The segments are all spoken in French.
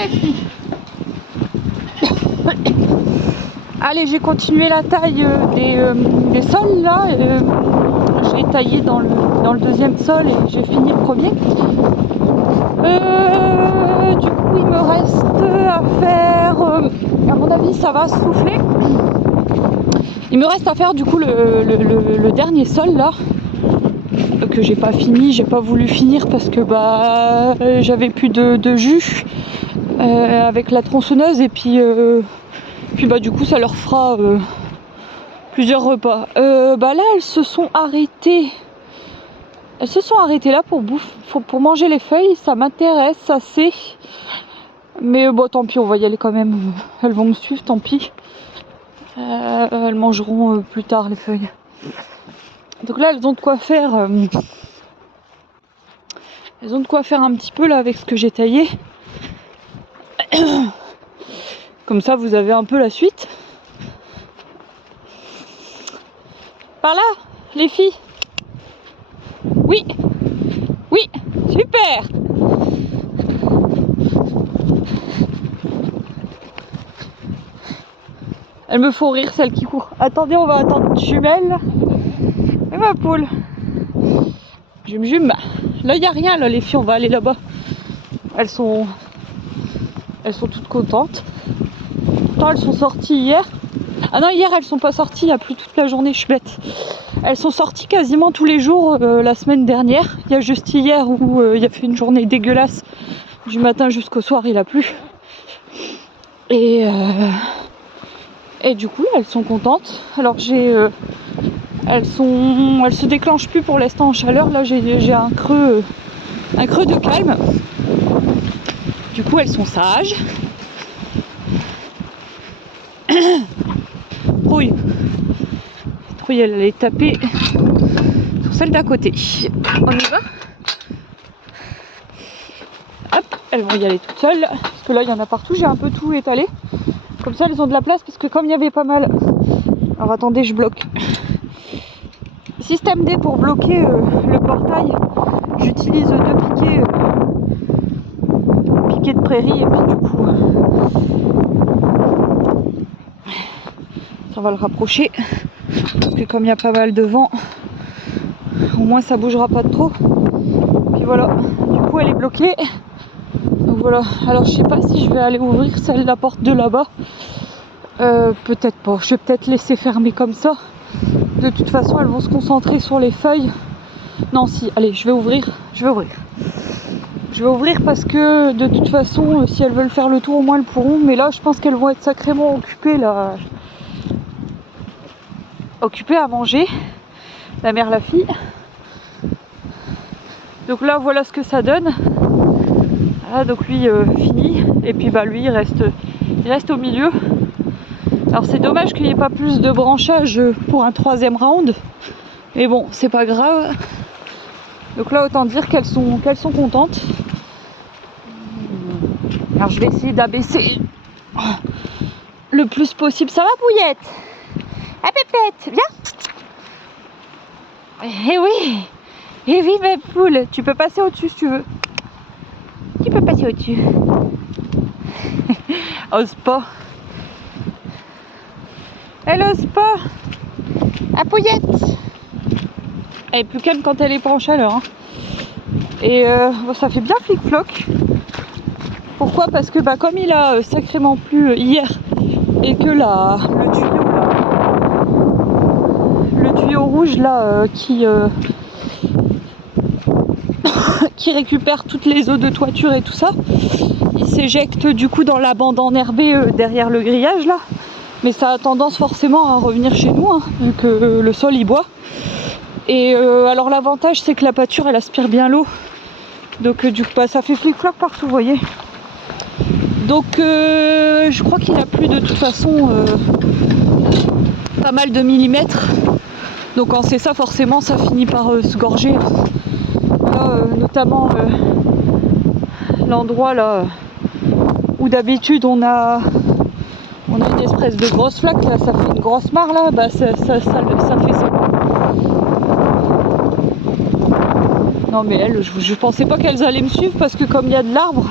les filles. Allez, j'ai continué la taille des sols là. J'ai taillé dans le deuxième sol et j'ai fini le premier. Du coup, il me reste à faire, à mon avis, ça va souffler. Il me reste à faire du coup le dernier sol là, que j'ai pas fini, j'ai pas voulu finir parce que j'avais plus de jus avec la tronçonneuse et puis du coup ça leur fera plusieurs repas. Là elles se sont arrêtées. Elles se sont arrêtées là pour manger les feuilles, ça m'intéresse assez. Mais tant pis, on va y aller quand même. Elles vont me suivre, tant pis. Elles mangeront plus tard les feuilles. Donc là elles ont de quoi faire. Elles ont de quoi faire un petit peu là avec ce que j'ai taillé. Comme ça vous avez un peu la suite. Par là, les filles. Oui, oui, super. Elles me font rire celles qui courent. Attendez, on va attendre une jumelle. Et ma poule. Jume. Là il n'y a rien là les filles, on va aller là-bas. Elles sont toutes contentes. Pourtant elles sont sorties hier. Ah non, hier elles sont pas sorties, il n'y a plus toute la journée, je suis bête. Elles sont sorties quasiment tous les jours la semaine dernière. Il y a juste hier où il y a fait une journée dégueulasse. Du matin jusqu'au soir il a plu. Et du coup elles sont contentes. Alors elles se déclenchent plus pour l'instant en chaleur. Là j'ai un creux de calme. Du coup elles sont sages. Trouille, elle allait taper sur celle d'à côté. On y va? Hop, elles vont y aller toutes seules. Parce que là il y en a partout, j'ai un peu tout étalé. Comme ça elles ont de la place parce que comme il y avait pas mal. Alors attendez, je bloque. Système D pour bloquer le portail. J'utilise 2 piquets de prairie et puis du coup ça va le rapprocher parce que comme il y a pas mal de vent, au moins ça bougera pas de trop. Puis voilà, du coup elle est bloquée. Donc voilà, alors je sais pas si je vais aller ouvrir la porte de là-bas. Peut-être pas, je vais peut-être laisser fermer comme ça. De toute façon elles vont se concentrer sur les feuilles. Non si, allez, je vais ouvrir. Je vais ouvrir parce que de toute façon si elles veulent faire le tour au moins elles pourront. Mais là je pense qu'elles vont être sacrément occupées là. Occupée à manger, la mère, la fille. Donc là voilà ce que ça donne. Voilà, donc lui fini et puis lui il reste au milieu. Alors c'est dommage qu'il n'y ait pas plus de branchage pour un 3e round, mais bon c'est pas grave. Donc là autant dire qu'elles sont contentes. Alors je vais essayer d'abaisser le plus possible. Ça va Pouillette? Ah Pépette, viens. Eh oui ma poule, tu peux passer au-dessus si tu veux. Tu peux passer au-dessus. Ose pas. Elle ose pas. Ah Pouillette. Elle est plus calme quand elle est pas en chaleur. Hein. Et ça fait bien flic-floc. Pourquoi? Parce que comme il a sacrément plu hier et que le tuyau rouge là qui récupère toutes les eaux de toiture et tout ça, il s'éjecte du coup dans la bande enherbée derrière le grillage là. Mais ça a tendance forcément à revenir chez nous hein, vu que le sol y boit. Et alors l'avantage c'est que la pâture elle aspire bien l'eau. Donc du coup ça fait flic-floc partout, vous voyez. Donc je crois qu'il a plu de toute façon pas mal de millimètres. Donc quand c'est ça forcément ça finit par se gorger. Là, notamment l'endroit là où d'habitude on a une espèce de grosse flaque, là ça fait une grosse mare là, ça fait ça. Non mais elles, je pensais pas qu'elles allaient me suivre parce que comme il y a de l'arbre,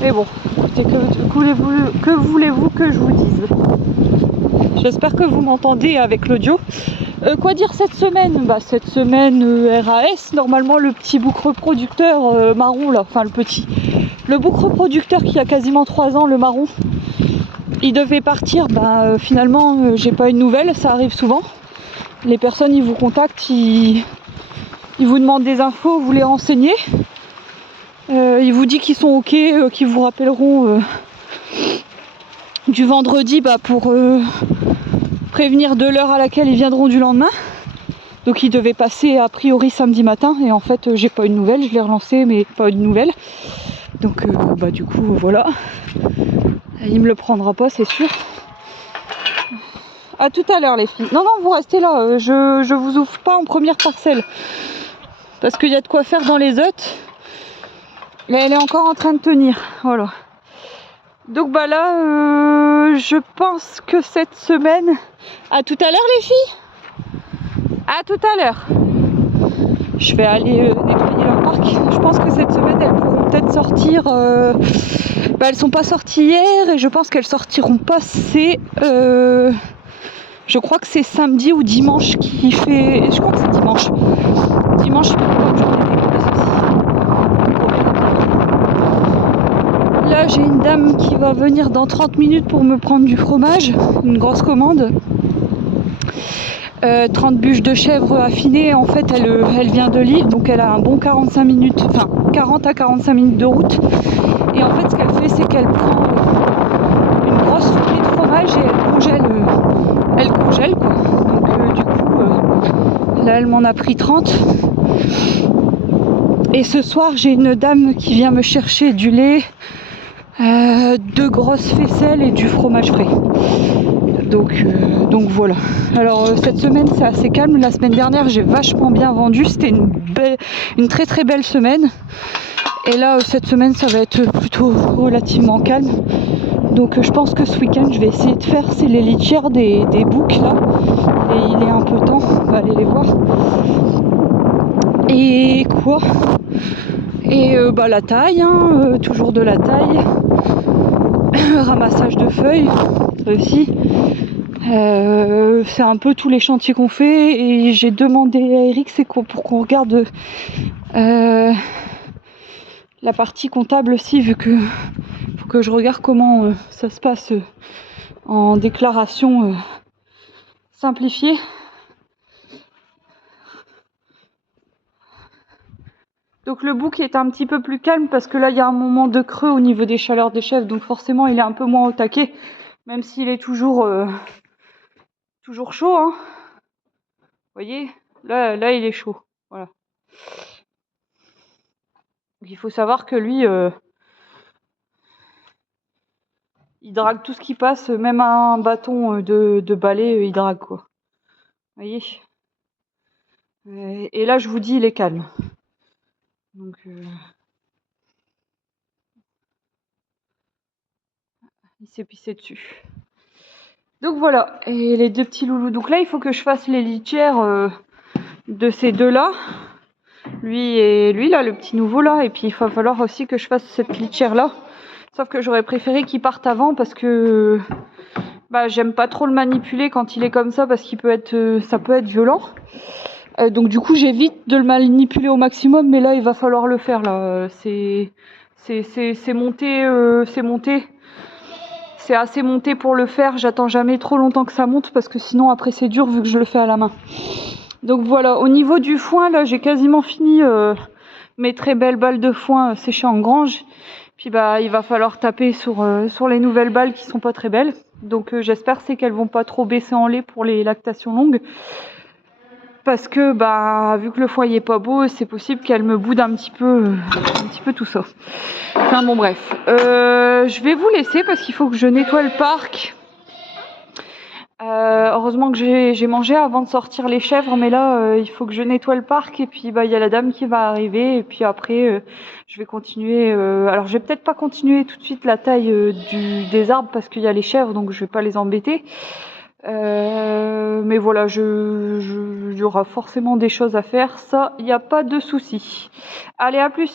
Mais bon, écoutez, que voulez-vous que je vous dise? J'espère que vous m'entendez avec l'audio. Quoi dire cette semaine? Cette semaine RAS, normalement le petit bouc reproducteur marron là, enfin le bouc reproducteur qui a quasiment 3 ans, le marron, il devait partir, finalement j'ai pas eu de nouvelles, ça arrive souvent. Les personnes ils vous contactent, ils vous demandent des infos, vous les renseignez. Ils vous disent qu'ils sont ok, qu'ils vous rappelleront du vendredi pour prévenir de l'heure à laquelle ils viendront du lendemain. Donc ils devaient passer a priori samedi matin et en fait j'ai pas eu de nouvelles, je l'ai relancé mais pas eu de nouvelles. Donc du coup voilà. Il me le prendra pas c'est sûr. À tout à l'heure les filles. Non vous restez là, je vous ouvre pas en première parcelle. Parce qu'il y a de quoi faire dans les œufs. Et elle est encore en train de tenir. Voilà. Donc là je pense que cette semaine. À tout à l'heure les filles. À tout à l'heure. Je vais aller nettoyer leur parc. Je pense que cette semaine elles pourront peut-être sortir. Elles sont pas sorties hier et je pense qu'elles sortiront pas. Je crois que c'est samedi ou dimanche qui fait. Je crois que c'est dimanche. Dimanche, il fait une bonne journée dégueulasse aussi. Là, j'ai une dame qui va venir dans 30 minutes pour me prendre du fromage. Une grosse commande. 30 bûches de chèvre affinées. En fait, elle vient de Lille, donc elle a un bon 45 minutes, enfin 40 à 45 minutes de route. Et en fait, ce qu'elle fait, c'est qu'elle prend une grosse fournée de fromage et elle congèle quoi. Donc du coup, là, elle m'en a pris 30. Et ce soir, j'ai une dame qui vient me chercher du lait, 2 grosses faisselles et du fromage frais. Donc voilà. Alors cette semaine c'est assez calme. La semaine dernière j'ai vachement bien vendu. C'était une très très belle semaine. Et là cette semaine ça va être plutôt relativement calme. Donc je pense que ce week-end je vais essayer de faire c'est les litières des boucs là. Et il est un peu temps, on va aller les voir. Et quoi? Et la taille, toujours de la taille. Ramassage de feuilles aussi. C'est un peu tous les chantiers qu'on fait et j'ai demandé à Eric pour qu'on regarde la partie comptable aussi vu que faut que je regarde comment ça se passe en déclaration simplifiée. Donc le bouc est un petit peu plus calme parce que là il y a un moment de creux au niveau des chaleurs des chèvres, donc forcément il est un peu moins au taquet, même s'il est toujours chaud, hein. Vous voyez, là il est chaud, voilà. Donc il faut savoir que lui, il drague tout ce qui passe, même un bâton de balai, il drague quoi. Vous voyez. Et là je vous dis il est calme. Donc il s'est pissé dessus. Donc voilà, et les 2 petits loulous. Donc là il faut que je fasse les litières de ces deux-là. Lui et lui là, le petit nouveau là. Et puis il va falloir aussi que je fasse cette litière là. Sauf que j'aurais préféré qu'il parte avant parce que j'aime pas trop le manipuler quand il est comme ça parce qu'il peut être, ça peut être violent. Donc du coup j'évite de le manipuler au maximum, mais là il va falloir le faire là. C'est monté, c'est monté. C'est assez monté pour le faire. J'attends jamais trop longtemps que ça monte parce que sinon après c'est dur vu que je le fais à la main. Donc voilà, au niveau du foin là j'ai quasiment fini mes très belles balles de foin séchées en grange. Puis il va falloir taper sur les nouvelles balles qui sont pas très belles. Donc j'espère c'est qu'elles vont pas trop baisser en lait pour les lactations longues. Parce que vu que le foyer est pas beau, c'est possible qu'elle me boude un petit peu tout ça. Enfin bon bref. Je vais vous laisser parce qu'il faut que je nettoie le parc. Heureusement que j'ai mangé avant de sortir les chèvres, mais là il faut que je nettoie le parc et puis il y a la dame qui va arriver et puis après je vais continuer. Alors je vais peut-être pas continuer tout de suite la taille des arbres parce qu'il y a les chèvres donc je vais pas les embêter. Mais voilà, il y aura forcément des choses à faire, ça, il n'y a pas de souci. Allez, à plus!